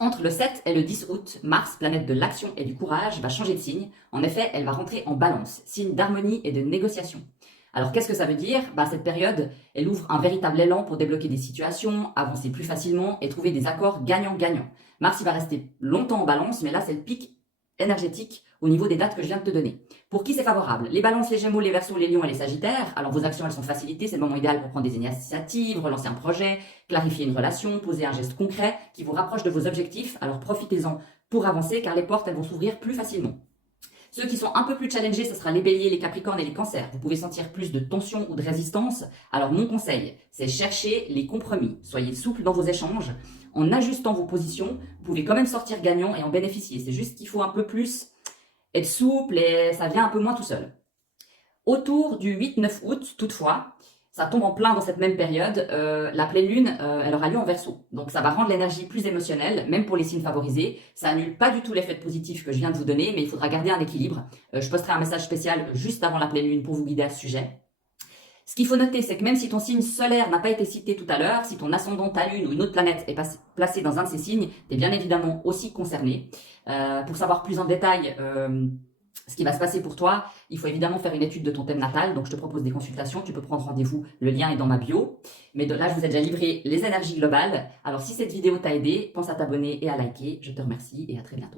Entre le 7 et le 10 août, Mars, planète de l'action et du courage, va changer de signe. En effet, elle va rentrer en Balance, signe d'harmonie et de négociation. Alors qu'est-ce que ça veut dire? Cette période, elle ouvre un véritable élan pour débloquer des situations, avancer plus facilement et trouver des accords gagnant-gagnant. Mars, il va rester longtemps en Balance, mais là, c'est le pic énergétique au niveau des dates que je viens de te donner. Pour qui c'est favorable? Les Balances, les Gémeaux, les Verseaux, les Lions et les Sagittaires. Alors vos actions, elles sont facilitées, c'est le moment idéal pour prendre des initiatives, relancer un projet, clarifier une relation, poser un geste concret qui vous rapproche de vos objectifs. Alors profitez-en pour avancer car les portes, elles vont s'ouvrir plus facilement. Ceux qui sont un peu plus challengés, ce sera les béliers, les capricornes et les cancers. Vous pouvez sentir plus de tension ou de résistance. Alors mon conseil, c'est chercher les compromis. Soyez souple dans vos échanges. En ajustant vos positions, vous pouvez quand même sortir gagnant et en bénéficier. C'est juste qu'il faut un peu plus être souple et ça vient un peu moins tout seul. Autour du 8-9 août, toutefois, ça tombe en plein dans cette même période, la pleine lune, elle aura lieu en Verseau. Donc ça va rendre l'énergie plus émotionnelle, même pour les signes favorisés. Ça annule pas du tout l'effet positif que je viens de vous donner, mais il faudra garder un équilibre. Je posterai un message spécial juste avant la pleine lune pour vous guider à ce sujet. Ce qu'il faut noter, c'est que même si ton signe solaire n'a pas été cité tout à l'heure, si ton ascendant, ta lune ou une autre planète est placée dans un de ces signes, tu es bien évidemment aussi concerné. Pour savoir plus en détail ce qui va se passer pour toi, il faut évidemment faire une étude de ton thème natal. Donc, je te propose des consultations. Tu peux prendre rendez-vous. Le lien est dans ma bio. Mais là, je vous ai déjà livré les énergies globales. Alors, si cette vidéo t'a aidé, pense à t'abonner et à liker. Je te remercie et à très bientôt.